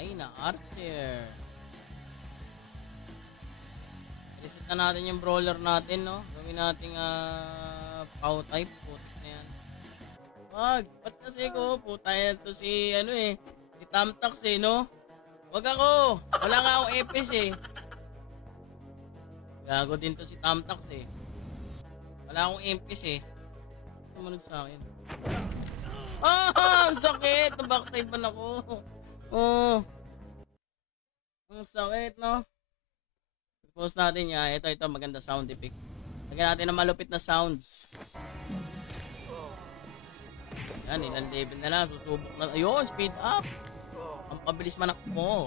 Patay na Archer. Reset na natin yung brawler natin, no? Gawin nating POW type. Putik na yan. Wag! Ba't kasi ko? Puta yan to si, si Tamtax no? Wag ako! Wala nga akong epis Gago din to si Tamtax Wala akong epis Tumanog sa akin. Ang sakit! Nabaktide man ako. Ang sakit, no? Post natin yan. Ito, maganda sound effect. Lagyan natin ng malupit na sounds. Yan, ilang level na lang. Susubok na. Ayun, speed up. Ang pabilis manak mo.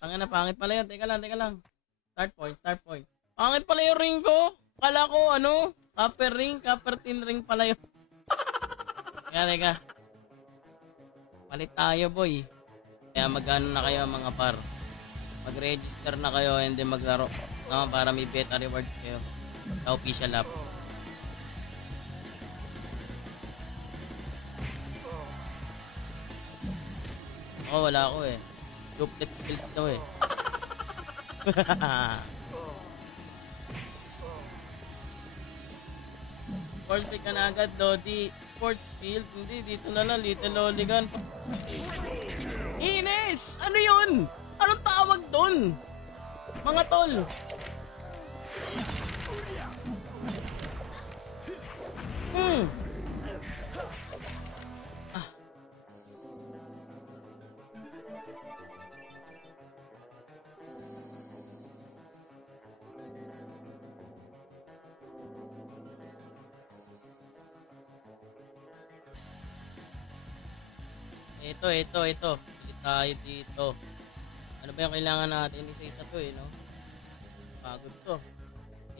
Tangin na, pangit pala yun. Teka lang. Start point. Pangit pala yung ring ko. Kala ko, copper ring, copper tin ring pala yun. Teka. Palit tayo, boy. Kaya mag-ano na kayo, mga par. Mag-register na kayo and then maglaro. No, para may beta rewards kayo. Sa official app. Wala ako Duplet skill to Sports ka na agad, Lodi. Sports field? Hindi, dito na lang. Little Loligan. Ines! Ano yun? Anong tawag doon? Mga tol. Ito. Bili tayo dito. Ano ba yung kailangan natin? Isa-isa to no? Pagod to.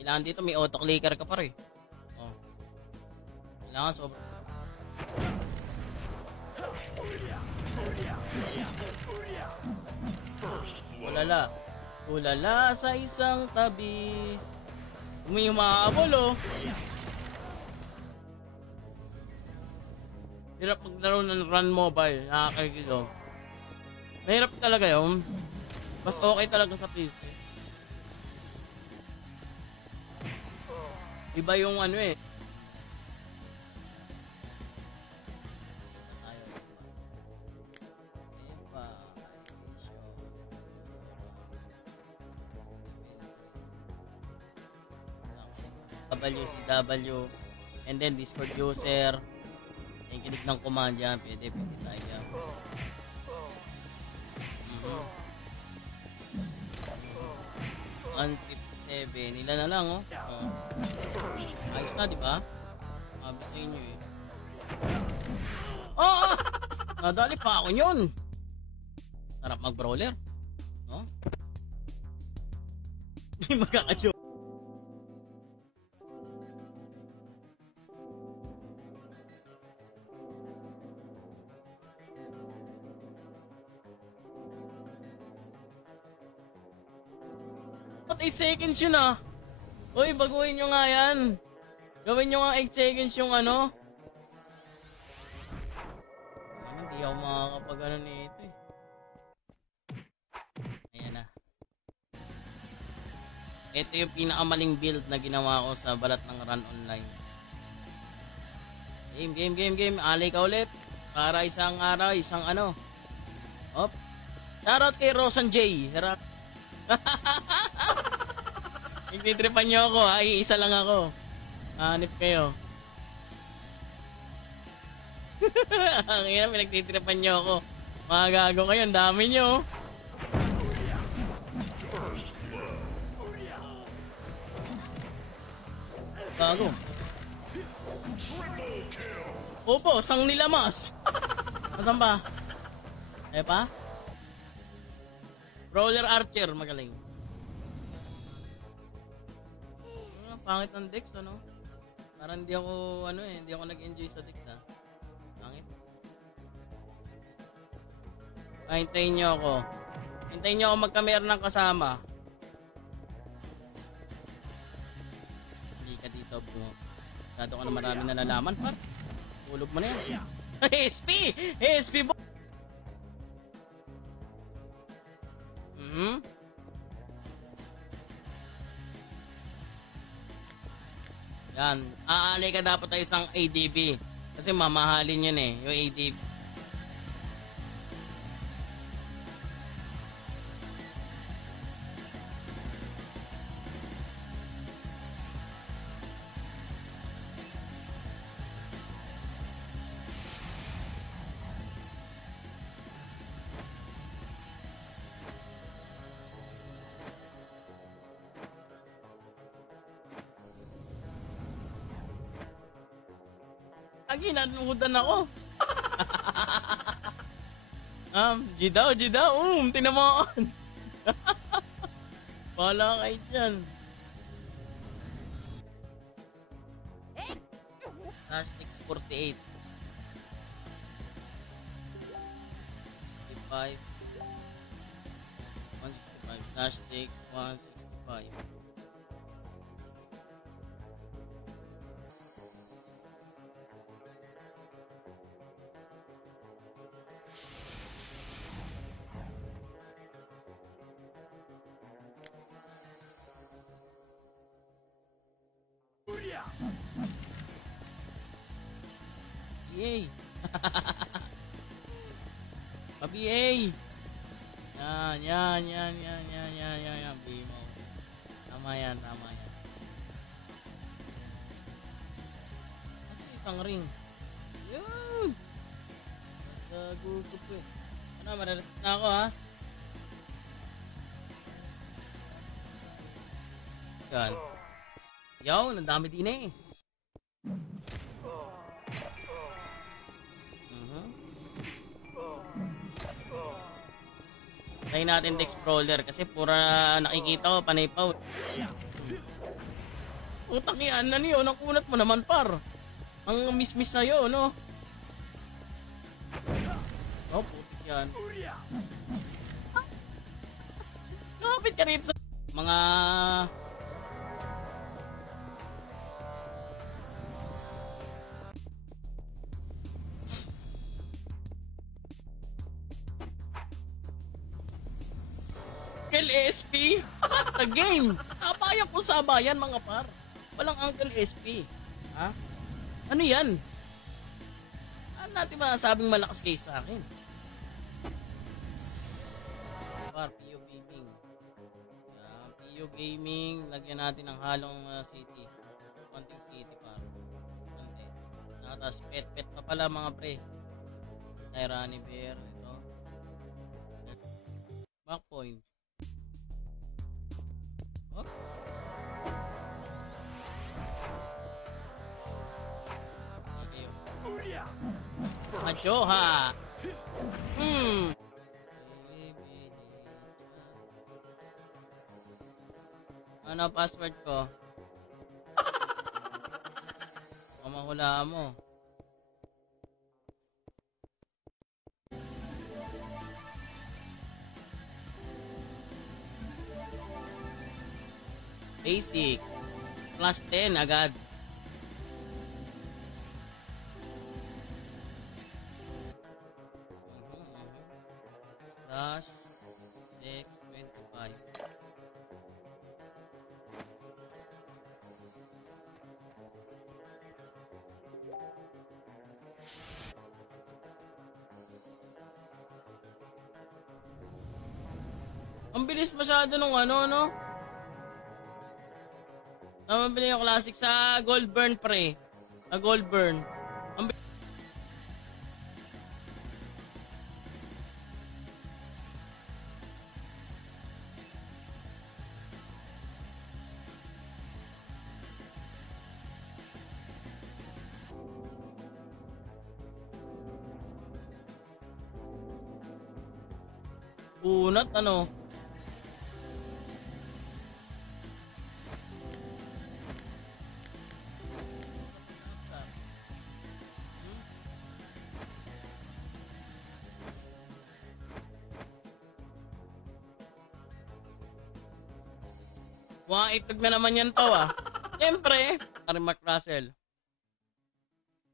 Kailangan dito may auto-clicker ka pa rin. Kailangan sobrang. Ulala sa isang tabi. Umihumahabol Hirap maglaro ng Run Mobile, nakakagilo. Mahirap talaga yun. Mas okay talaga sa PC. Iba yung WCW and then Discord user. Yung kinig ng command yan, pwede tayo dyan. 157, nila na lang ayos na, di ba? Sabi sa inyo nadali pa ako yun. Sarap mag-brawler, no? Hindi magkakadyo. At 8 seconds yun Uy, baguhin nyo nga yan. Gawin nyo nga 8 seconds yung hindi ako makakapag nito Ayan na. Ito yung pinakamaling build na ginawa ko sa balat ng Run Online. Game. Alay ka ulit. Para isang araw, isang Hop. Shoutout kay Rosan J. Harap. Nagtitripan nyo ako, isa lang ako. Hanip kayo. Ang ina, pinagtitripan nyo ako. Mga gago kayo, ang dami nyo. Gago. Opo, sang nilamas. Nasaan ba? Pa? Brawler Archer, magaling. Pangit ng Dex, Parang hindi ako, hindi ako nag-enjoy sa Dex, Pangit. Hintayin nyo ako. Hintayin nyo ako magkameron ng kasama. Hindi ka dito, bungo. Masyado ka na marami nalalaman, par. Tulog mo na yan. SP! SP bo! Yan. Aalay ka dapat sa isang ADB. Kasi mamahalin yan yung ADB. Lagi nanuhudan ako. G daw. Tinamaan. Bahala kayo dyan. Hashtag 48. 65. 165. Hashtag 165. Yay! Pa-BA! Yan. Bimo. Tama yan. Kasi isang ring. Yun! Nagugup eh. Ano, marireset na ako ha? Yan. Yaw, nandami din eh. Try natin deck scroller kasi pura nakikita ko panay pa. Utang yan na niyo, nakunat mo naman par. Ang miss sa'yo, no? Oh, putik yan. Kapit ka rito. Mga... Uncle SP? What the game? Kabayan ko sa bayan mga par. Walang Uncle SP. Ha? Ano yan? Ano natin masasabing malakas kayo sa akin? Par, PO Gaming. Yan, PO Gaming. Lagyan natin ng halong city. Konting city par. Konti. Tapos pet pa pala mga pre. Tyranny Bear. Ito. Back point. Oh. Okay. Machoha. Ano password ko? Mahulaan mo. Basic. Plus 10 agad. Slash. Dex 25. Ang bilis masyado nung ano, no? Namabili yung classic sa Goldburn pre. Sa Goldburn. Ang unat ano? Itag na naman yan to ah. Siyempre, Mark Russell.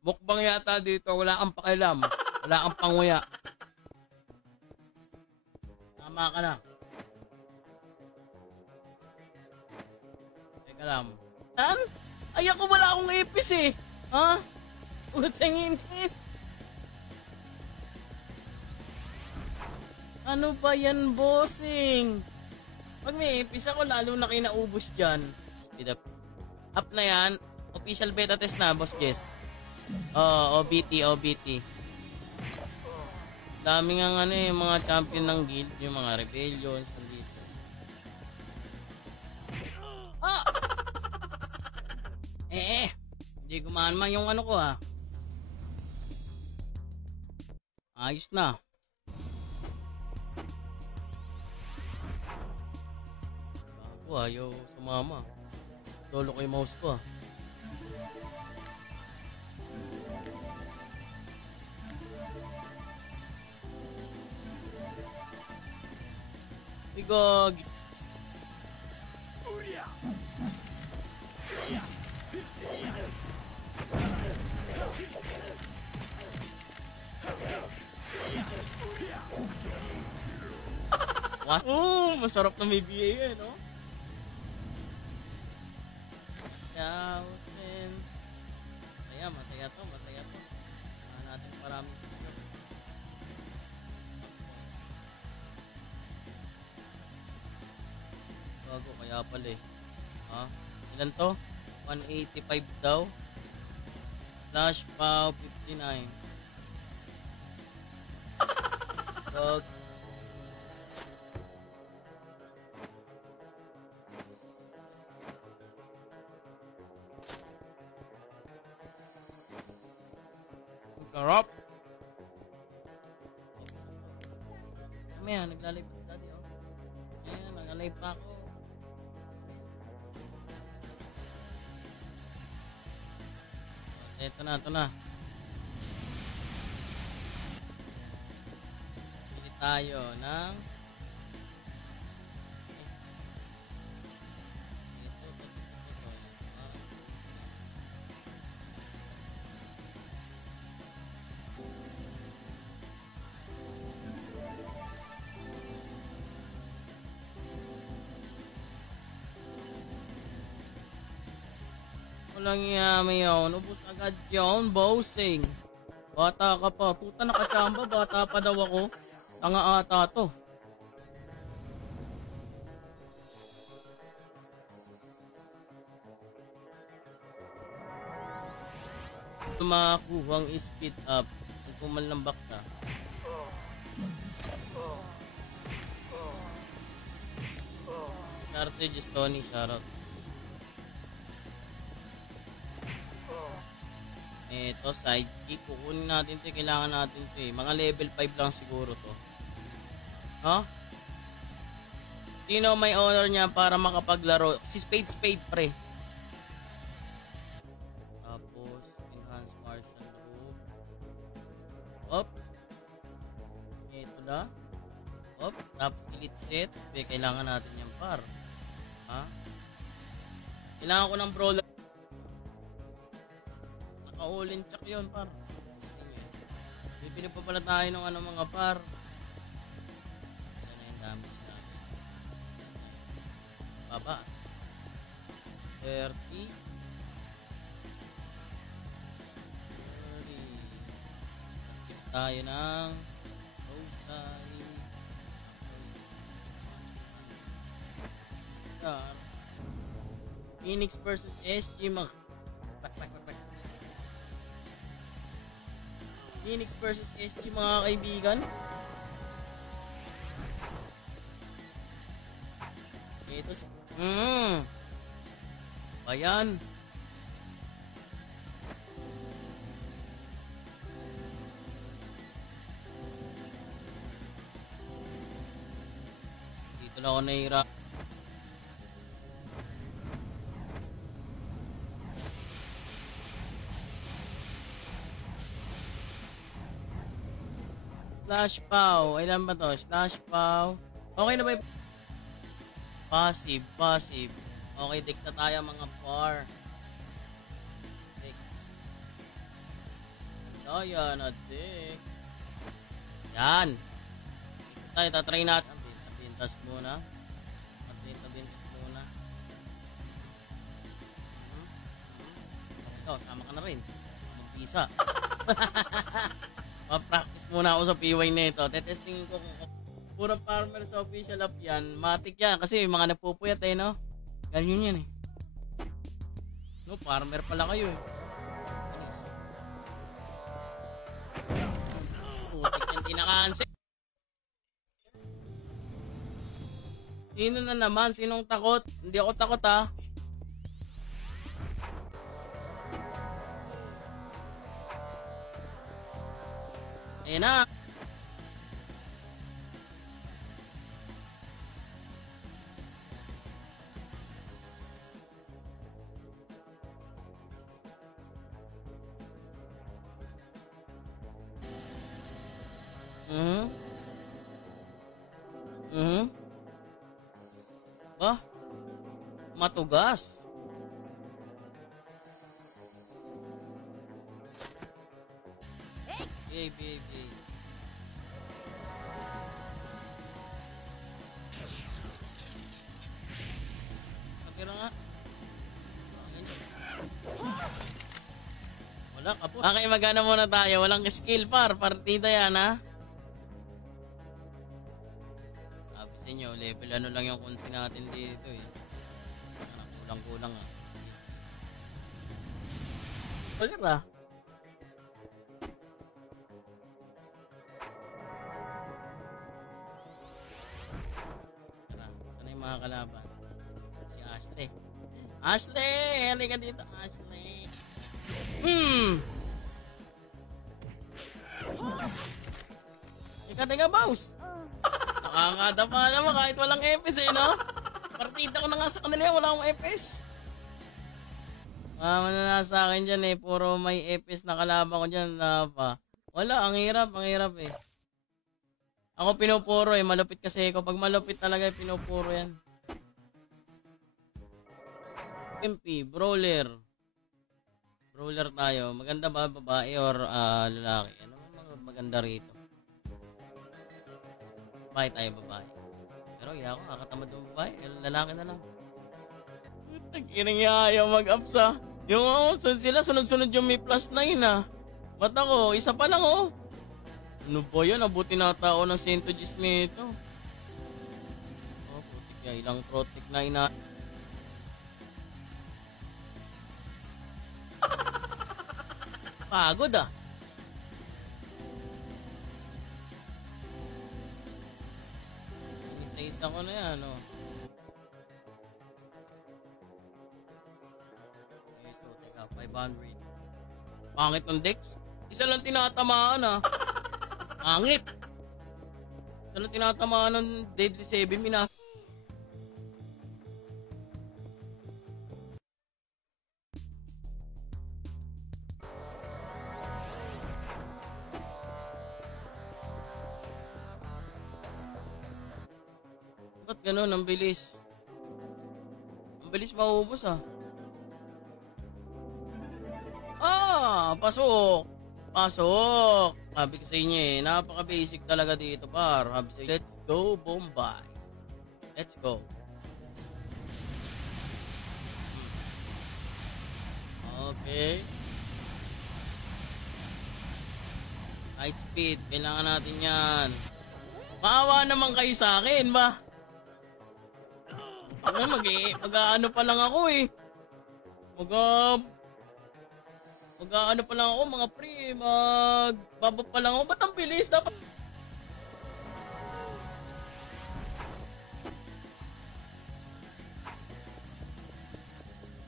Mukbang yata dito. Wala kang pakialam. Wala kang panguya. Tama ka na. Teka lang. Ay ako wala akong ipis eh. Ha? Utang inis. Ano ba yan, bossing? Pag may ipis ako, lalo na kayo naubos dyan. Speed up. Up na yan. Official beta test na, boss Jess. OBT. Dami nga ano eh, mga champion ng guild, yung mga rebellions, nandito. Ah! Hindi gumaan man yung ano ko ha. Ayos na. Ako ayaw sumama. Lolo ko yung mouse ko ah. Bigog. What? Masarap na may BA no? Thousand. Masaya to. Natin parami. Bago kaya pala eh. Ha? Ilan to? 185 daw. Flash pow 59. Dog. Sarap. Mamaya, naglalay pa si daddy, oh. Ayan, nag-alive pa ako. Ito na. Pili tayo ng walang yami yun. Ubus agad yun, bossing. Bata ka pa. Puta nakachamba, bata pa daw ako. Tanga ata to. Tumakuhang speed up. Ang kumal ng baksa. Cartridge Tony, shoutout. Ito, sidekick. Kukunin natin ito. Kailangan natin ito eh. Mga level 5 lang siguro to. Huh? Sino may honor niya para makapaglaro? Si Spade pre. Tapos, enhance martial group. Op. Ito na. Op. Tapos, elite set. Kailangan natin yan par. Ha? Kailangan ko ng brawler. All-in check yun, par. Bibili pa pala tayo ng ano mga par. Ito na yung damage na. Baba. 30. 30. Skip tayo ng Rosary. Phoenix versus SG mga Phoenix versus SG mga kaibigan. Ito ayan. Dito na ako nahihirap. Slash pow. Ilan ba to? Slash pow. Okay na ba yung passive. Okay, dex na tayo mga par. Dex. Ayan, adik. Yan. Tayo, tatry natin. Bintas muna. Bintas muna. Ikaw, sama ka na rin. Mag-visa. Ma-practice muna ako sa PY nito. Tetestingin ko kung puro farmer sa official app yan. Matik yan. Kasi yung mga nagpupuyat no? Ganyan yan No, farmer pala kayo Anis. Putik yan tinakaansi. Sino na naman? Sinong takot? Hindi ako takot Ayan na. Matugas. Baby. Pero nga. Wala kapot. Okay, magana muna tayo. Walang skill partida yan Sabi sa inyo, level ano lang yung kunsi natin dito Kulang-kulang Wala Sana yung mga kalaban? Si Ashley. Ashley! Halika dito, Ashley. Teka, boss. Nakakadapa naman kahit walang epis no? Partida ko na nga sa kanila, wala akong epis. Manana sa akin dyan puro may epis na kalaban ko dyan Wala, ang hirap Ako pinupuro malupit kasi ako. Pag malupit talaga pinupuro yan. MP, brawler. Brawler tayo. Maganda ba babae or lalaki? Ano maganda rito? Babae tayo, babae. Pero ako, kakatamad ng babae. Lalaki na lang. Tag-ining ayaw mag-ups Yung sila sunod-sunod yung may +9 Ba't ako? Isa pa lang Ano ba yan? Abuti na tao ng 110 nito. Putik yan. Ilang protek na Pagod Isa-isa ko na yan Ito, teka, 500. Pangit ng Dex. Isa lang tinatamaan Pangit. Isa lang tinatamaan ng Deadly 7 Ba't ganun? Ang bilis. Ang bilis maubos pasok. Sabi ko sa inyo napaka-basic talaga dito Sabi sa inyo, let's go Bombay. Let's go. Okay. High speed. Kailangan natin yan. Maawa naman kayo sa akin ba? Mag-ano pa lang ako Mag-ano pa lang ako mga pre. Magbaba pa lang ako. Ba't ang bilis? Dapat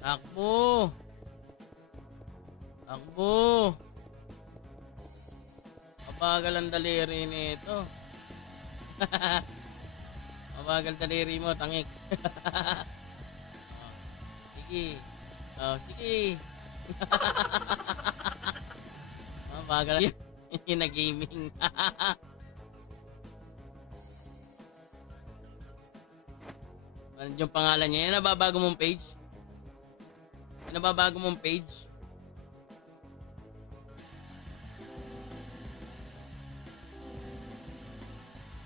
Takbo. Mabagal ang daliri nito. Mabagal daliri mo, tangik. Sige. Sige. Mabagal na gaming. Ano yung pangalan niya? Yan nababago mong page?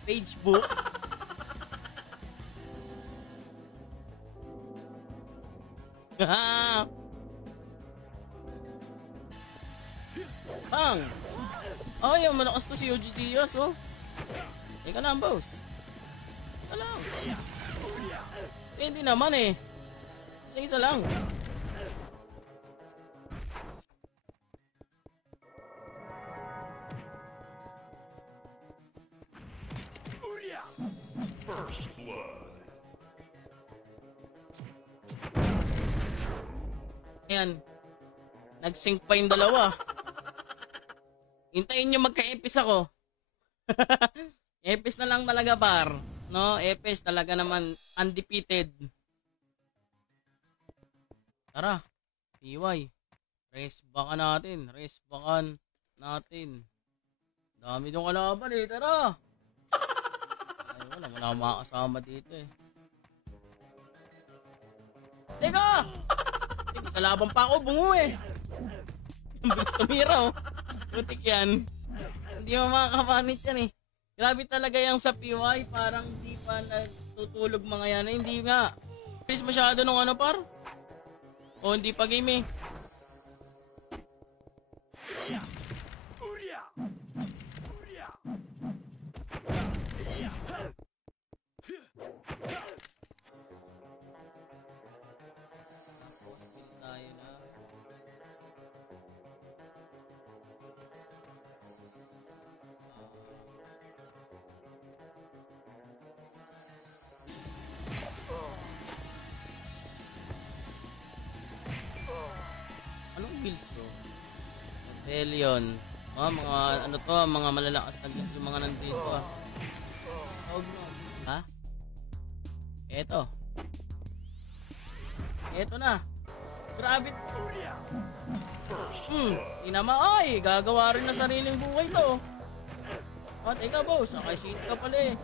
Page book. Bang! Oh, yung malakas to si OG Diaz, oh. Teka lang, boss. Teka lang. Hindi naman eh. Isa lang. First blood. Ayan. Nag-sync pa yung dalawa. Hintayin nyo magka-epis ako. Epis na lang talaga, par. No, epis talaga naman undefeated. Tara. PY. Race backan natin. Race backan natin. Dami dong kalaban eh. Tara. Ay, wala akong makakasama dito eh. Teka! Kalaban pa ako, bungo eh. Yung bilis tumira oh. Butik yan. Hindi mo makakamanit yan eh. Grabe talaga yung sa PY. Parang hindi pa nagtutulog mga yan. Hindi nga. Bilis masyado nung ano par. O hindi pa game eh. Tayo na. Anong build to? Rebellion. Mga ano to, mga malalakas na yung mga nandito ah. Ha? Eto. Eto na. Grabe. Inama ay, gagawa rin ng sariling buhay to. Oh, teka boss, okay seat ka pala eh.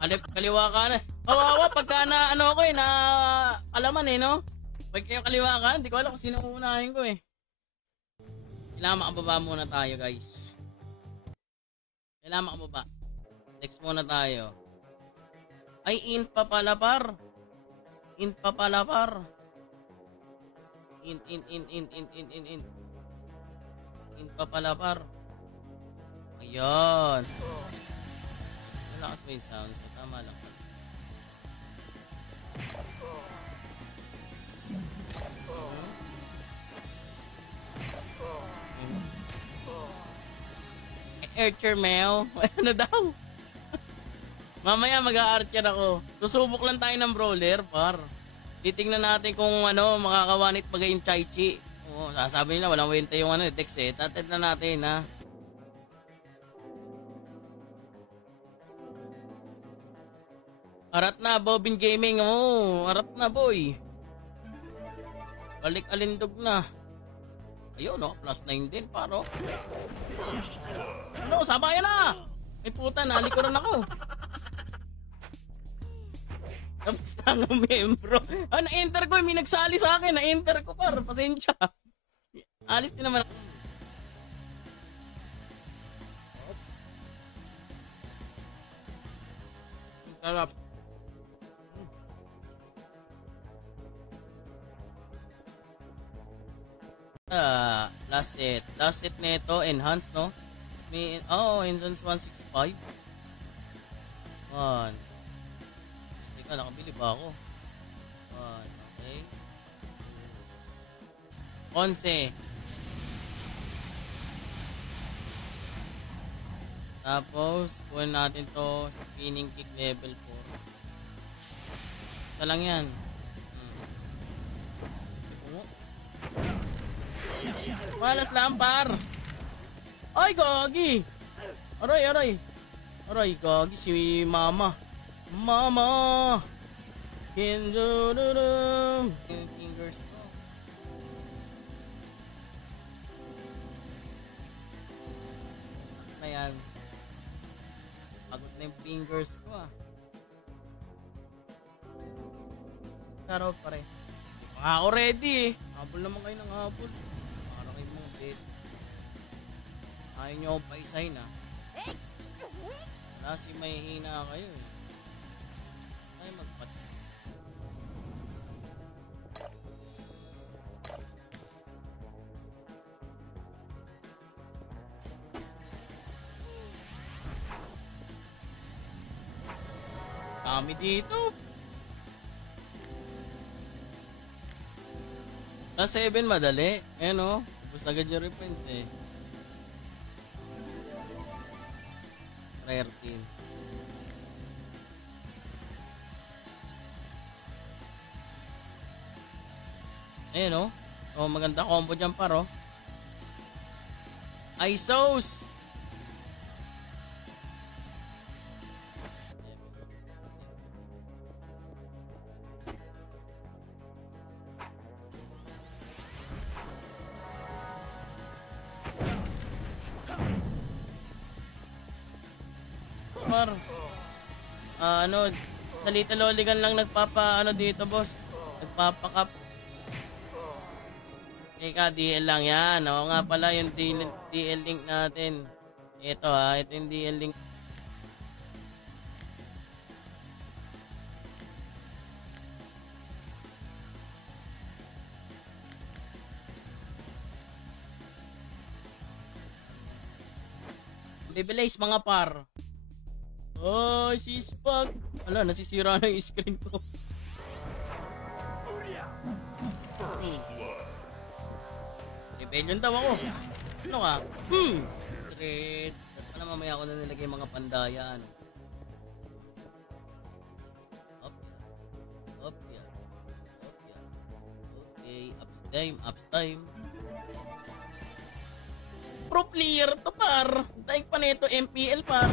Ay, kaliwa ka na. Kawawa pagka na ano ko eh, na alaman eh, no? Pag kayo kaliwa ka, hindi ko alam kung sino uunahin ko eh. Kailangan makababa muna tayo, guys. Kailangan makababa. Next muna tayo. Ay, int pa pala par. Int pa pala par. Int. Int pa pala par. Ayan. Malakas ba yung sound? So, tama lang. Archer Mel. Ano daw? Mamaya mag-a-archer ako. Susubok lang tayo ng brawler, par. Titingnan natin kung ano, makakawanit bagay yung Chai-Chi. Oo, sasabi nila walang wenta yung ano, Dex eh. Tatid na natin, ha. Arat na, Bobin Gaming. Oh, arat na, boy. Balik alindog na. Ayun, no? Plus 9 din, paro. Ano, sabayan na! May puta, nalikuran ako. Tapos tanga membro. Ah, na-enter ko, may nagsali sa akin. Na-enter ko, par. Pasensya. Alis din naman ako. Sarap. Last set. Last set nito, enhance, no? May, enhance 165. One. Teka, nakabili ba ako? One, okay. 11. Tapos, kunin natin to spinning kick level 4. Ito lang yan. Malas lang, par. Ay, gagi. Aray. Aray, gagi si mama. Mama. Kindududum. Fingers ko. Na yan. Pagod na yung fingers ko ah. Magkaraw pa rin. Mga ako ready eh. Habol naman kayo ng habol. Para kayo mga bed. Ayaw nyo akong paisahin ah. Kasi may hina kayo eh. Ay magpat. Kami dito. Sa 7 madali. Ayan o. Bus agad yung reference eh. 13. Ayan o. Oh, maganda combo dyan paro. ISOs. Ano, sa Little Loligan lang nagpapa, dito boss. Nagpapakap. Teka, DL lang yan. Oo nga pala yung DL link natin. Ito ito yung DL link. Bibilis mga par. Oh, sispag. Ala, nasisira na yung screen ko. Rebellion daw ako. Ano ka? Threat. At pala mamaya ako na nilagay mga pandayan. Up yan. Up yan. Up yan. Okay, ups time. Pro player to par. Daig pa nito MPL par.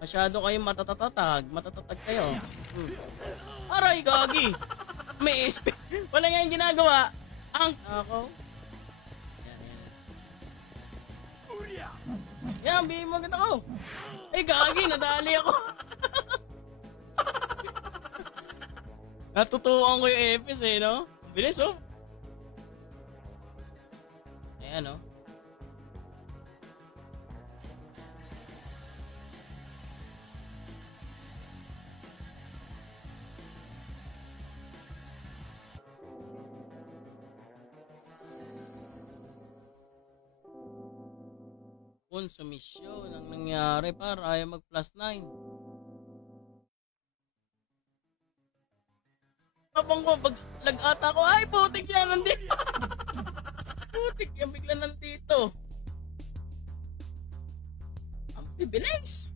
Masyado kayong matatatag kayo. Aray, gagi. May SP. Wala nga yung ginagawa. Ang ako. Yan, bihin mo agad ako. Ay, gagi, nadali ako. Natutuan ko yung EPS eh, no? Bilis, oh. Ayan, oh. Konsumisyon ang nangyari para ayaw mag plus 9. Habang ko pag lag-ata ko, ay putik yan nandito. Putik yan bigla nandito. Ang bibilis.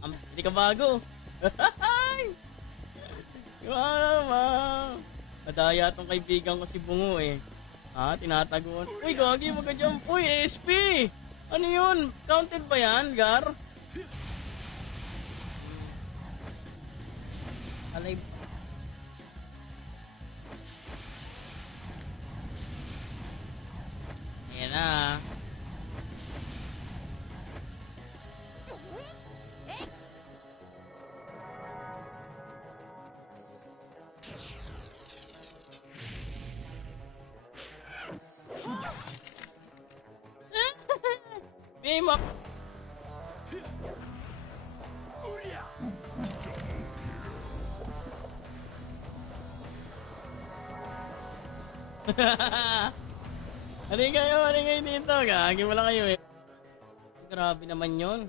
Hindi ka bago. Mama. Madaya tong kaibigan ko si Bungo eh. Tinataguan. Uy, gagi, wag ka dyan. Uy, SP! Ano yun? Counted ba yan, Gar? Alay. Ayan na. Beam up. Halika kayo dito. Gagi wala kayo eh. Grabe naman yon.